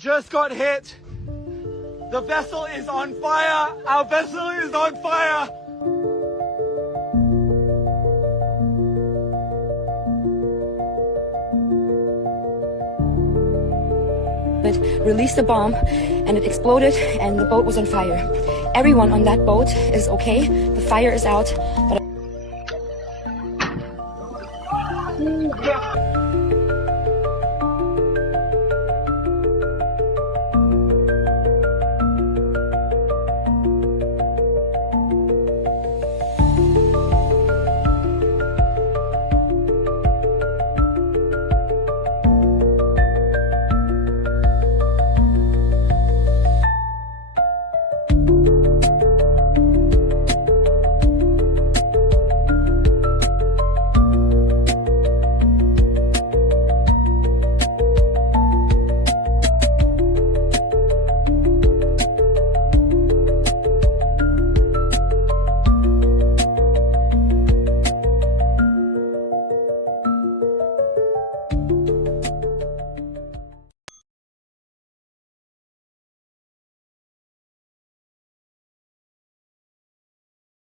Just got hit. The vessel is on fire. Our vessel is on fire. It released a bomb and it exploded and the boat was on fire. Everyone on that boat is okay. The fire is out, but